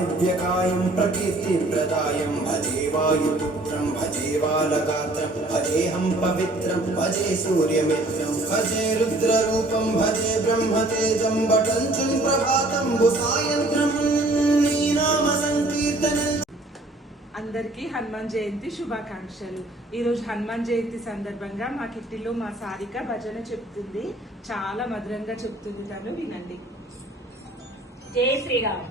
दिव्यकायं प्रकीर्तिप्रदायं भजे वायुपुत्रं भजे बालगात्रं भजेऽहं पवित्रं भजे सूर्यमित्रं भजे रुद्ररूपं भजे ब्रह्मतेजं वटञ्चं प्रभातं भुसायन्त्रं नीनाम संकीर्तनं। అందరికీ హనుమాన్ జయంతి శుభాకాంక్షలు। ఈరోజు హనుమాన్ జయంతి సందర్భంగా మా కిట్టిలో మా సారిక భజన చెప్తుంది, చాలా మధురంగా చెప్తుంది, తను వినండి। జై శ్రీరామ్।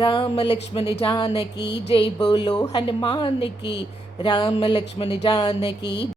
राम लक्ष्मण जानकी जय बोलो हनुमान की, राम लक्ष्मण जानकी।